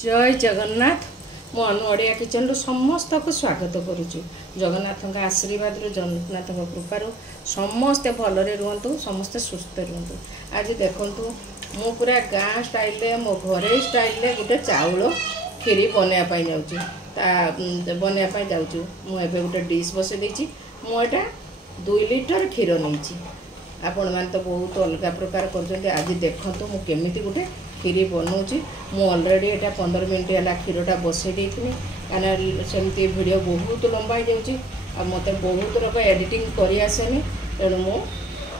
जय जगन्नाथ मु अनु ओडिया किचन रु समस्त को स्वागत करुचु। जगन्नाथ का आशीर्वाद रु जगन्नाथ कृपार समस्ते भलरे रुहतु, समस्ते सुस्थ रुहतु। आज देखंतु मु पूरा गाँ स्टाइल मो घरे स्टाइल गोटे चाउल खीरी बनवाई जाऊँ। मुझे गोटे डिश बसई देती। मुझे 2 लिटर क्षीर नहीं आपण मैंने तो बहुत अलग प्रकार कर। आज देखो मुझे गोटे खीरी बनाऊँगी। मु अलरेडी यहाँ 15 मिनट है क्षीरटा बसई देती कहीं सेमती वीडियो बहुत लंबा हो जाऊँगी आ मत बहुत रक एडिटिंग कर आसेनी। तेणु मु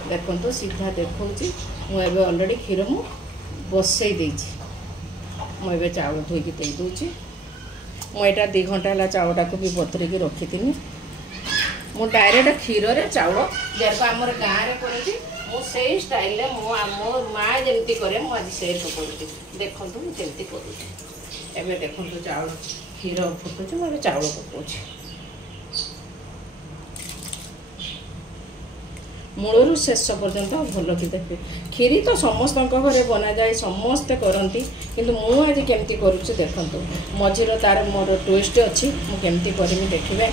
देखो सीधा देखा मुझे अलरेडी क्षीर मु बसई देती। मुझे चाउल धोईकी दे दूँगी। मुझा 2 घंटा है चाउलटा को भी बतरेकी रखी थी। मु डायरेक्ट क्षीर रे चाउल देखो आमर गाँव में करुँची मुझे स्टाइल मो माँ जमी कै मुझे सेफ करुँची। देखो जमी करुँची एवं देखो चाउल क्षीर फुटुच मुझे चाउल पकाऊँ। मूलरू शेष पर्यंत भल कि देखे खीरी तो समस्त घरे बना जाए समस्ते करती किंतु मु आज केमती करुँच देखो मझीर तार मोर ट्विस्ट अच्छी मुझे करमी देखिए।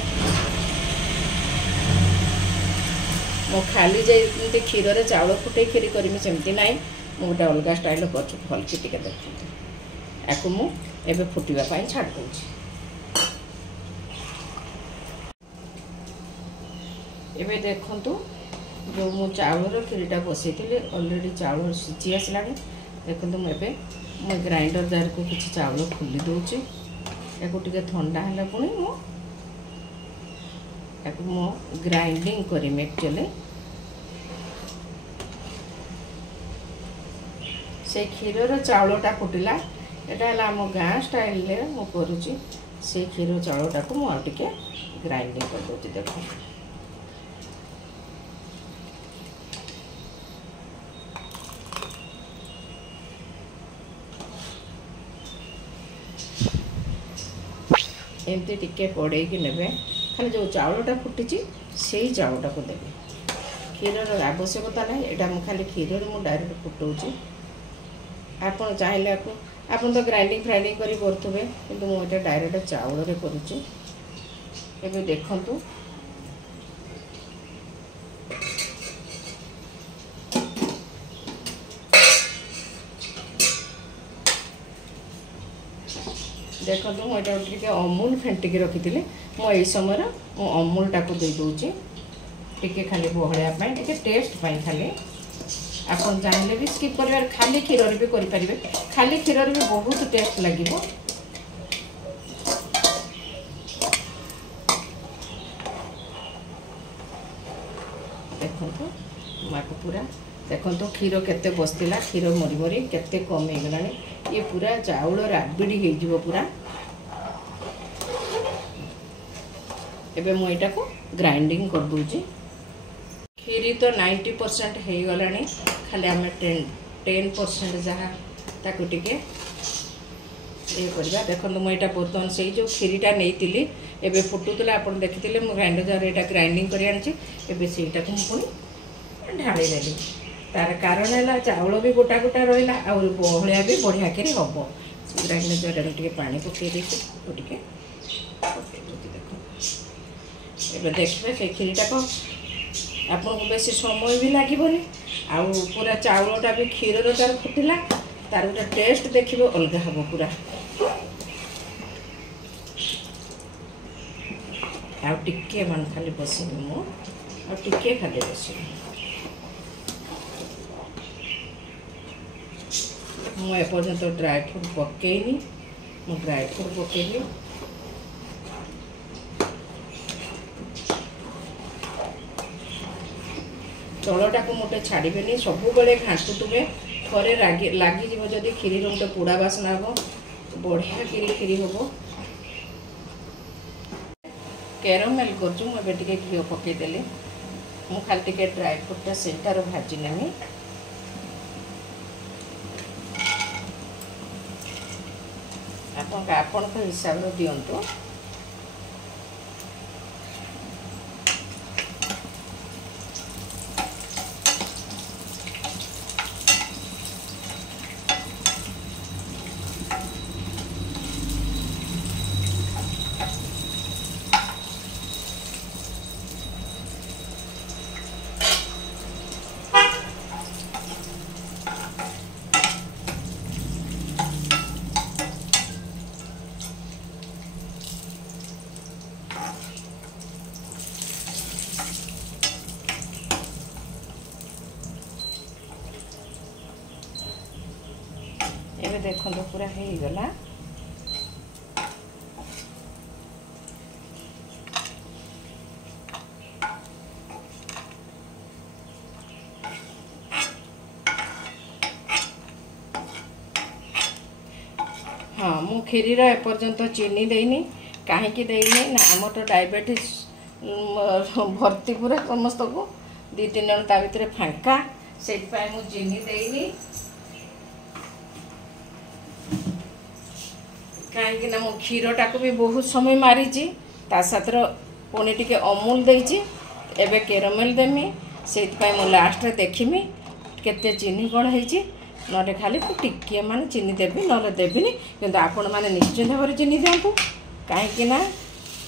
मो खाली जमी क्षीर रे चाउल फुटे खीरी करमी सेमती ना गोटे अलग स्टाइल कर भल कि देखते या मुझे फुटापी छाड़ दूँगी। एवं देखु जो मु चाउल खीरीटा बसई अलरेडी चाउल सीझी आसला। देखो मुझे मु ग्राइंडर जार को किसी चाउल खोली दूची या ठंडा है पुणी मु ग्राइंडिंग करें। एक्चुअली से क्षीर चाउलटा फुटिला यहाँ आम गाँ स्टाइल मु करुँची से क्षीर चाउलटा को मुझे ग्राइंडिंग कर दूँगी। देखो एमती टिके पड़े ने खाली जो चाउलटा फुटी से चाउलटा को देवे। क्षीर आवश्यकता ना यहाँ मुझे खाली क्षीर में डायरेक्ट फुटाऊँगी। आप चाहिए आप तो ग्राइंडिंग फ्राइंडिंग करेंगे कि मुझे डायरेक्ट चाउल रे करुँची। एवं देखु देखो मुझे अमूल फेंटिक रखी थी मुझे समय अमूलटा को दे दूँगी टे खाली बहलियापाई टे टेस्ट पाई खाली। आप चाहिए भी स्किप कर खाली क्षीर भी करें। खाली क्षीर भी बहुत टेस्ट लगे। देखो माँ को पूरा देखो क्षीर केते बसला क्षीर मरी मरी केते कम हो गला। ये पूरा चाउल राबिड़ी हो पूरा। एबे मु एटा को ग्राइंडिंग कर दूची। खीरी तो 90% हो गला खाली आम 10% जहाँ ताकू टिके ये करवा। देखो मुझे बर्तमान से जो खीरीटा नहीं एबे फुटुला आप देखी मु ग्राइंडर जार यहाँ ग्राइंडिंग कर आनीटा को मुझे ढाली देली। तार कारण है चाउल भी गोटा गोटा रहा आ बहलिया भी बढ़िया कि हम ग्राइंडर जार टे पानी पकई टे देखो एबे देखिए से खीरीटा को आपको बेसी समय भी लगे आ पूरा चाउलटा भी क्षीर तार फुटिला तार गोटे टेस्ट देखिए अलग हम पूरा। आटे मान खाली बसबी मुझे खाली बसबी मुझे ड्राई फ्रूट पकईनी मु ड्राई फ्रूट पकईली। तलटा को मोटे छाड़े सब बड़े घाटुवे थे लगे जदि क्षीरी गोटे पोड़ा बासना हम बढ़िया खीरी हम। कैरामेल कर घी पकईदेली मु खाली टे ड्राई फ्रूटा सेटार भाजी नेमी। आपण हिसाब से दिंतु। देखो पूरा हो गला। हाँ मु खीर एपर्यंत चीनी देनी कहीं देनी ना आम तो डायबिटीज भर्ती पूरा समस्त को 2-3 जन ता भीतर फांका से चीनी देनी कहीं ना मो क्षीर टाक भी बहुत समय मारी ता साथ पुणी टी अमूल देची एबे कैरामेल देमी से मु लास्ट देखिमी केते चीनी कौन है ना खाली टिके मान चीनी देवी ना देविनी कि आपण मैंने निश्चिंत भाव चीनी दिंतु कहीं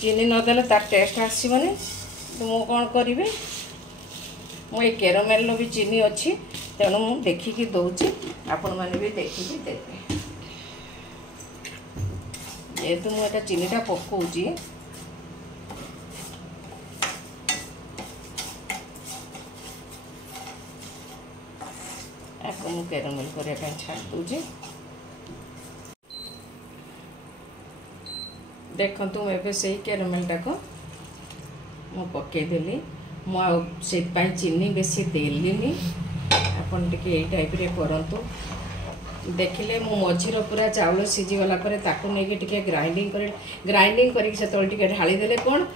चीनी नदेले तार टेस्ट आसबनी तो मु कौन करी मु कैरामेल भी चीनी अच्छी तेणु मु देखिकी दौची आपण मैंने भी देखिकी देवे जेहेतु मुझे चीनीटा पकाउची आपको कैरामेल करने छाड़ दूची देखु मुझे से कैरामेलटा को मु पकईदेली मुझे चीनी बेसी देली आपन टिके टाइप रे करंतु देखिले मु मझीर पूरा चाउल सीझीगला नहीं ग्राइंडिंग करके ढाली देले कौन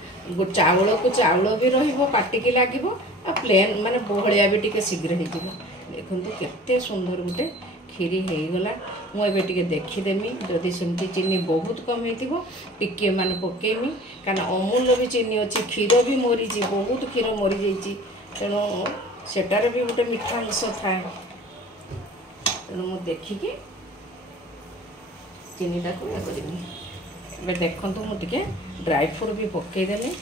चाउल को चाउल भी रटिकी लगे आ प्लेन माने बहलिया भी टिके शीघ्र हो देखु केते सुंदर गोटे खीरी हो गला। मुझे देखीदेमी जदि सेमती चीनी बहुत कम होके मान पकेमी कारण अमूल भी चीनी अच्छी क्षीर भी मरी बहुत क्षीर मरी जाइए तेणु सेटार भी गोटे मीठा अंश थाए तेणु मुझे देखिकी चीनीटा को ये करी देखु मुझे ड्राई फ्रूट भी पकईदेली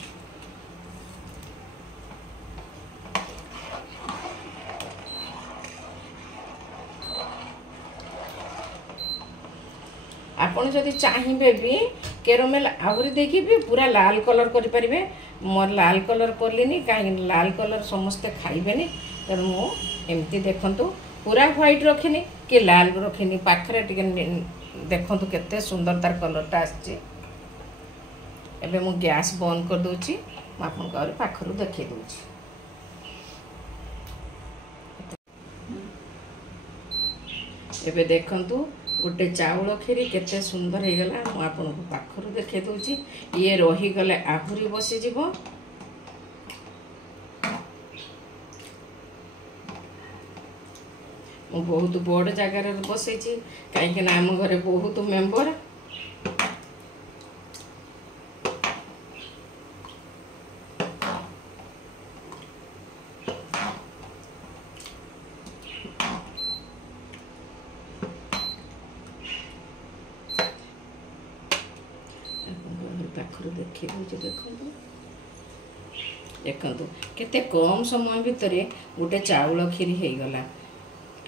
आपन जदि चाहिए भी कैरामेल आहरी देखी भी पूरा लाल कलर करें मोर लाल कलर कलिनी कहीं लाल कलर समस्ते खाइबेनी तेणु मुझे देखु पूरा व्हाइट रखिनी कि लाल रखिनी पाखरे देखु केते सुंदर तार कलरटा आसी एबे मु गैस बंद कर दूची आपन को पाखरु देखै दूची एबे देखंतु गोटे चाउल खीरी केते सुंदर हो गला मु आपन को पाखरु देखै दूची ये रही गले आहुरी बसी जीवो मु बहुत बड़ जगार बसई कहीं आम घरे बहुत मेम्बर पाखर देखी देखु केते कम समय भितर गोटे चाउल खीरी हो गला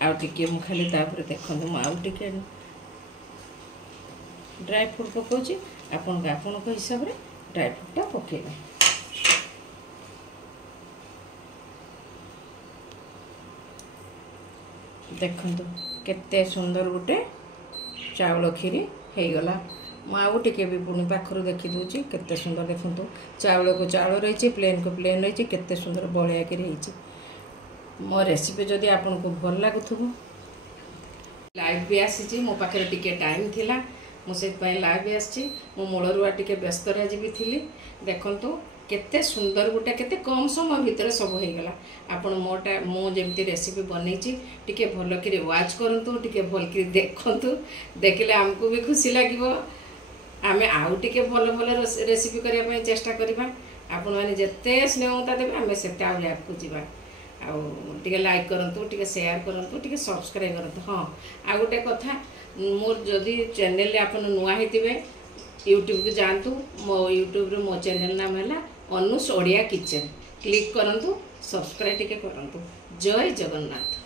आउे मु खाली देखो मुझे ड्राई फ्रूट पकाउची आपण हिसाब से ड्राई फ्रूटा पकेबे देखु केते सुंदर गोटे चाउल खीरी हो गला मुझे भी पुणी पाखर देखी दूची केते सुंदर देखु चाउल को चाउल रही प्लेन को प्लेन रही केते सुंदर बलिया कि मो रेसिपी जदि आपन को भल लगुथबो लाइव भी आसी मो पाखे टिके टाइम थिला मुझे लाइव भी आसी मो मूलरुआ टिके व्यस्त भी थी देखंतु केते सुंदर गोटे केते कम समय भितर सब हो गला आपण मोटा मो जेमती रेसिपी बनईची टिके भल कि वाच करंतु टिके भल कि देखंतु देखिले हमको भी खुशी लागिवो आमे आउ टिके भल भल रेसिपी करिया पई चेष्टा करिबा आपण माने जत्ते स्नेहता देबे आमे सेते आउ याकू जिबा आउ टिके लाइक करंतु टिके शेयर करंतु टिके सब्सक्राइब करंतु हां आ गोटे कथा मोर जदि चैनल रे आपण नुआ हेतिबे यूट्यूब को जानतु मो यूट्यूब रे मो चैनल नाम है अनुष ओडिया किचन क्लिक करंतु सब्सक्राइब टिके करंतु जय जगन्नाथ।